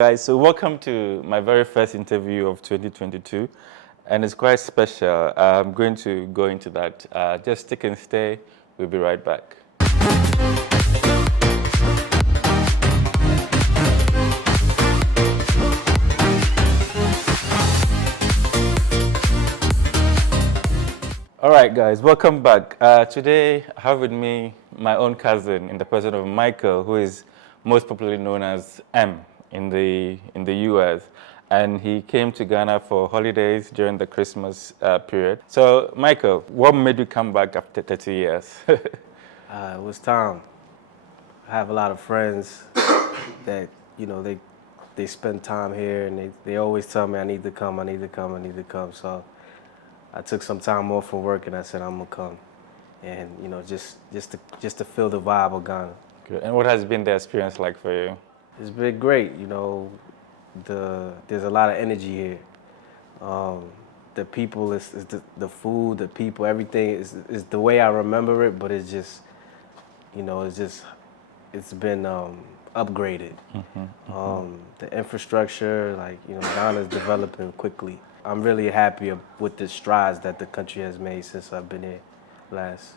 Guys, so welcome to my very first interview of 2022, and it's quite special. I'm going to go into that. Just stick and stay. We'll be right back. All right, guys, welcome back. Today, I have with me my own cousin in the person of Michael, who is most popularly known as Emm in the US, and he came to Ghana for holidays during the Christmas period. So, Michael, what made you come back after 30 years? It was time. I have a lot of friends that they spend time here, and they always tell me I need to come, I need to come, I need to come. So I took some time off from work, and I said I'm gonna come, and just to feel the vibe of Ghana. Good. And what has been the experience like for you? It's been great. There's a lot of energy here. The people is the food, the people, everything is the way I remember it, but it's just, it's been upgraded. The infrastructure, Ghana's developing quickly. I'm really happy with the strides that the country has made since I've been here last.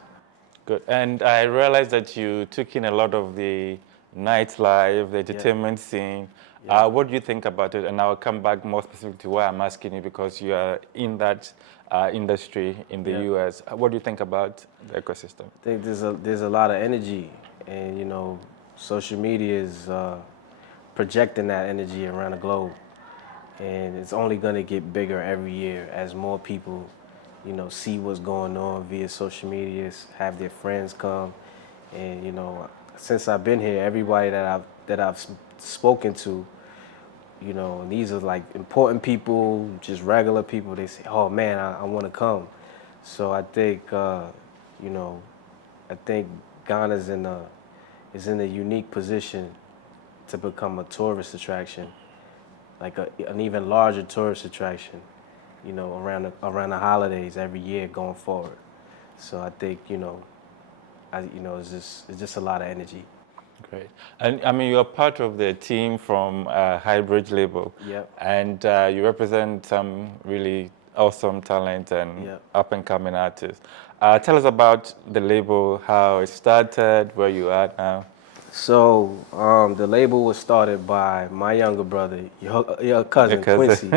Good. And I realized that you took in a lot of the nightlife, the entertainment scene. Yeah. What do you think about it? And I'll come back more specific to why I'm asking you, because you are in that industry in the US. What do you think about the ecosystem? I think there's a lot of energy, and social media is projecting that energy around the globe, and it's only going to get bigger every year as more people see what's going on via social media, have their friends come, and since I've been here, everybody that I've spoken to, and these are like important people, just regular people. They say, "Oh man, I want to come." So I think Ghana's in a unique position to become a tourist attraction, like an even larger tourist attraction, around the holidays every year going forward. So I think it's just a lot of energy. Great. And I mean, you're part of the team from Highbridge The Label. Yep. And you represent some really awesome talent and up-and-coming artists. Tell us about the label, how it started, where you are now. So the label was started by my younger brother, your cousin, Quincy.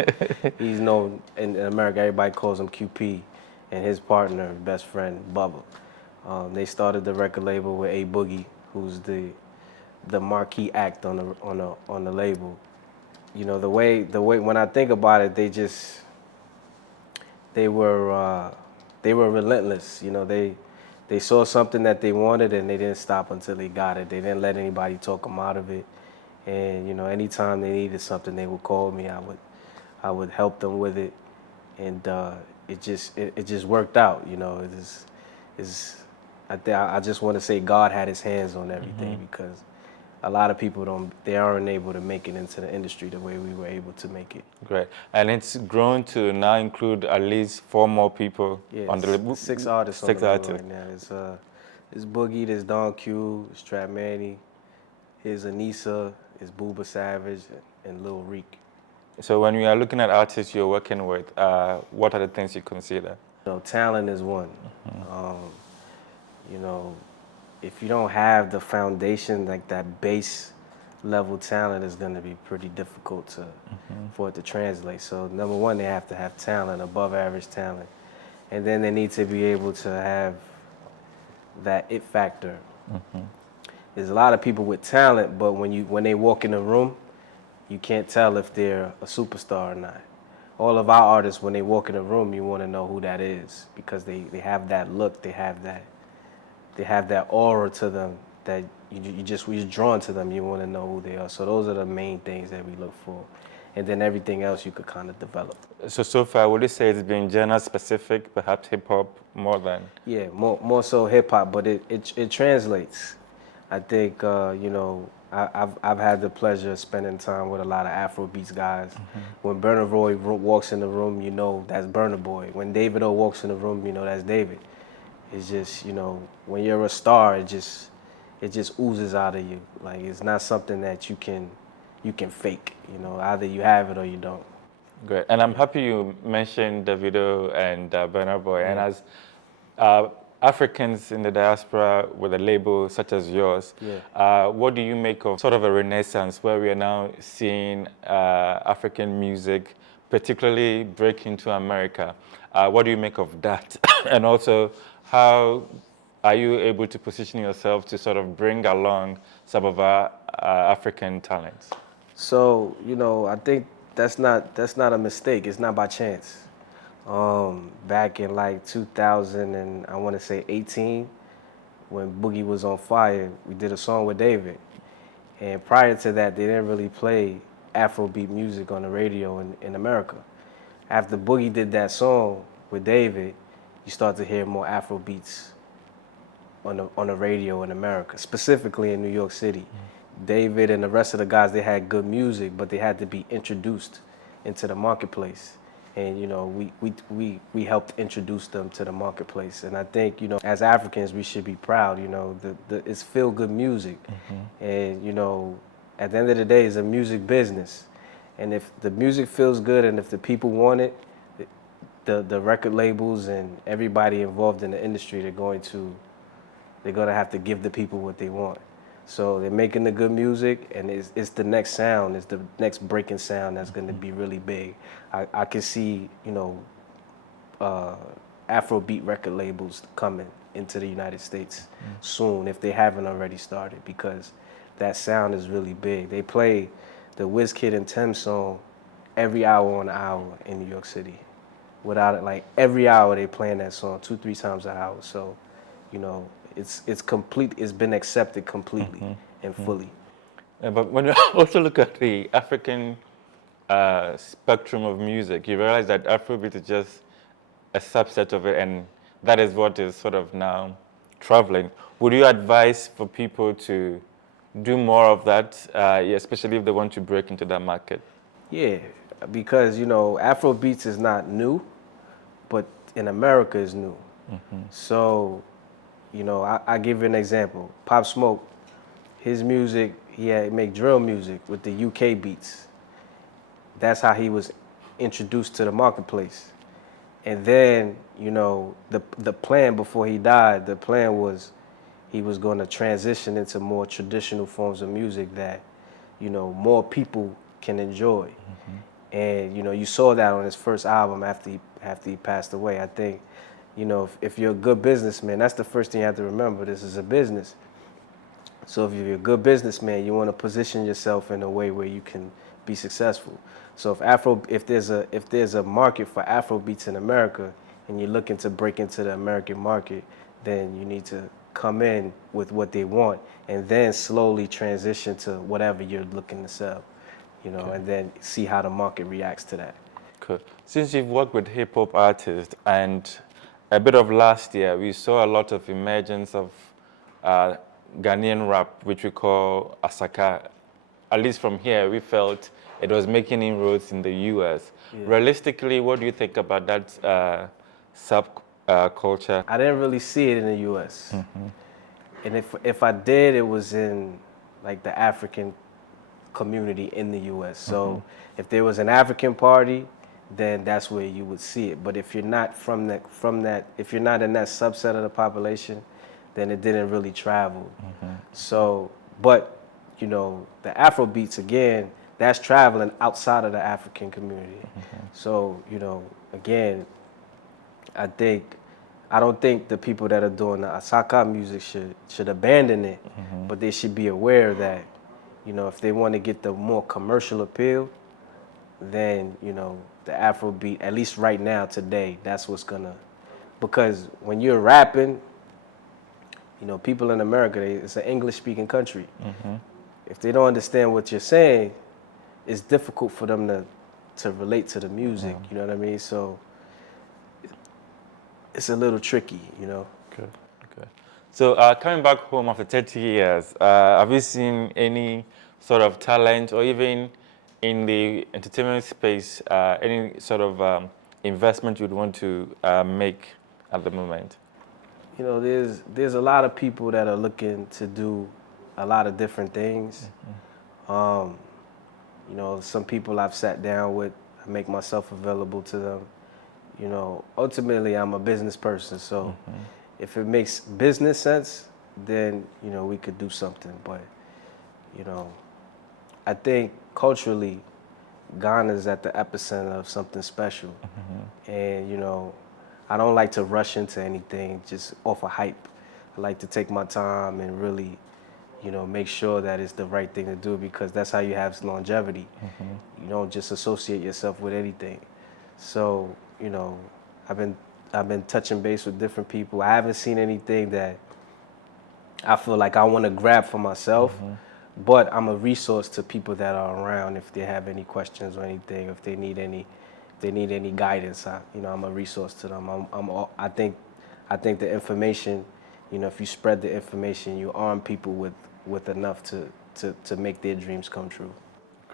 He's known in America, everybody calls him QP, and his partner, best friend, Bubba. They started the record label with A Boogie, who's the marquee act on the label. The way when I think about it, they were relentless. They saw something that they wanted, and they didn't stop until they got it. They didn't let anybody talk them out of it. And anytime they needed something, they would call me. I would help them with it, and it just worked out. I just want to say God had His hands on everything, because a lot of people aren't able to make it into the industry the way we were able to make it. Great. And it's grown to now include at least 4 more people on the label. 6 artists on the label right now. It's Boogie, there's Don Q, there's Trap Manny, there's Anissa, there's Bubba Savage, and Lil Reek. So when you are looking at artists you're working with, what are the things you consider? Talent is one. If you don't have the foundation, like that base level talent, is going to be pretty difficult for it to translate. So number one, they have to have talent, above average talent. And then they need to be able to have that it factor. There's a lot of people with talent, but when they walk in the room, you can't tell if they're a superstar or not. All of our artists, when they walk in the room, you want to know who that is, because they have that look, they have that aura to them that you're drawn to them. You want to know who they are. So those are the main things that we look for, and then everything else you could kind of develop. So far, would you say it's been genre specific, perhaps hip hop more than? Yeah, more so hip hop, but it translates. I think I've had the pleasure of spending time with a lot of Afrobeats guys. When Burna Boy walks in the room, that's Burna Boy. When David O walks in the room, that's David. It's just, when you're a star, it just oozes out of you. Like, it's not something that you can you can fake. You know, either you have it or you don't. Great. And I'm happy you mentioned Davido and Burna Boy. Yeah. And as uh, Africans in the diaspora with a label such as yours, what do you make of sort of a renaissance where we are now seeing African music, particularly break into America? What do you make of that? And also, how are you able to position yourself to sort of bring along some of our African talents? So, you know, I think that's not a mistake. It's not by chance. Back in like 2000 and I want to say 18, when Boogie was on fire, we did a song with David. And prior to that, they didn't really play Afrobeat music on the radio in America. After Boogie did that song with David, you start to hear more Afrobeats on the radio in America, specifically in New York City. David and the rest of the guys, they had good music, but they had to be introduced into the marketplace. And, you know, we helped introduce them to the marketplace. And I think, you know, as Africans, we should be proud, you know, it's feel-good music. And, you know, at the end of the day, it's a music business. And if the music feels good and if the people want it, the record labels and everybody involved in the industry, they're going to have to give the people what they want. So they're making the good music, and it's the next sound, it's the next breaking sound that's going to be really big. I can see, you know, Afrobeat record labels coming into the United States soon, if they haven't already started, because that sound is really big. They play the Wizkid and Tim song every hour on the hour in New York City. Without it, like every hour they playing that song 2-3 times an hour. So, you know, it's complete. It's been accepted completely and fully. Yeah, but when you also look at the African spectrum of music, you realize that Afrobeat is just a subset of it, and that is what is sort of now traveling. Would you advise for people to do more of that, especially if they want to break into that market? Yeah, because, you know, Afrobeats is not new, but in America is new. So, you know, I give you an example. Pop Smoke, his music, he make drill music with the UK beats. That's how he was introduced to the marketplace. And then, you know, the plan before he died, the plan was he was going to transition into more traditional forms of music that, you know, more people can enjoy. And, you know, you saw that on his first album after he passed away. I think, you know, if you're a good businessman, that's the first thing you have to remember. This is a business. So if you're a good businessman, you want to position yourself in a way where you can be successful. So if there's a market for Afrobeats in America and you're looking to break into the American market, then you need to come in with what they want and then slowly transition to whatever you're looking to sell, you know, and then see how the market reacts to that. Cool. Since you've worked with hip-hop artists, and a bit of last year, we saw a lot of emergence of Ghanaian rap, which we call Asakaa. At least from here, we felt it was making inroads in the US. Realistically, what do you think about that subculture? I didn't really see it in the US. And if I did, it was in like the African community in the US. So if there was an African party, then that's where you would see it. But if you're not if you're not in that subset of the population, then it didn't really travel. So, but, you know, the Afrobeats, again, that's traveling outside of the African community. So, you know, again, I don't think the people that are doing the Asakaa music should abandon it, but they should be aware that, you know, if they want to get the more commercial appeal, then, you know, the Afrobeat, at least right now, today, that's what's gonna, because when you're rapping, you know, people in America, it's an English-speaking country. If they don't understand what you're saying, it's difficult for them to relate to the music, you know what I mean? So it's a little tricky, you know? Good. So coming back home after 30 years, have you seen any sort of talent, or even in the entertainment space, any sort of investment you'd want to make at the moment? You know, there's a lot of people that are looking to do a lot of different things. You know, some people I've sat down with, I make myself available to them. You know, ultimately, I'm a business person, so if it makes business sense, then, you know, we could do something. But, you know, I think culturally, Ghana's at the epicenter of something special. And, you know, I don't like to rush into anything just off of hype. I like to take my time and really, you know, make sure that it's the right thing to do, because that's how you have longevity. You don't just associate yourself with anything. So, you know, I've been touching base with different people. I haven't seen anything that I feel like I want to grab for myself, but I'm a resource to people that are around if they have any questions or anything, if they need any guidance. You know, I'm a resource to them. I think the information, you know, if you spread the information, you arm people with enough to make their dreams come true.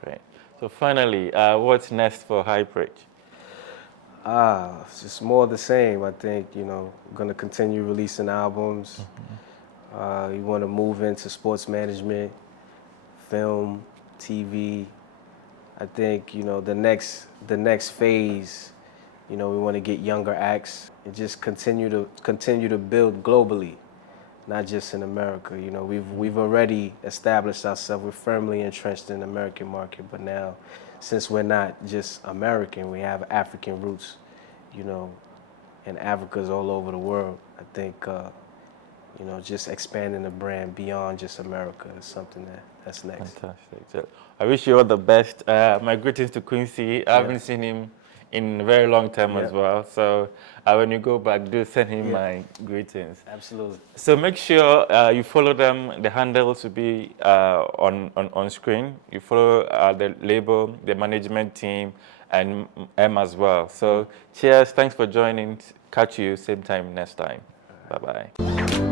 Great. So finally, what's next for Highbridge? It's just more of the same. I think, you know, I'm gonna continue releasing albums. You want to move into sports management, film, TV. I think, you know, the next phase, you know, we want to get younger acts and just continue to build globally, not just in America. You know, we've already established ourselves. We're firmly entrenched in the American market, but now, since we're not just American, we have African roots, you know, and Africa's all over the world. I think, you know, just expanding the brand beyond just America is something that's next. Fantastic. So I wish you all the best. My greetings to Quincy. I haven't seen him in a very long time as well. So when you go back, do send him my greetings. Absolutely. So make sure you follow them. The handles will be on screen. You follow the label, the management team, and Emm as well. So cheers. Thanks for joining. Catch you same time next time. Bye-bye.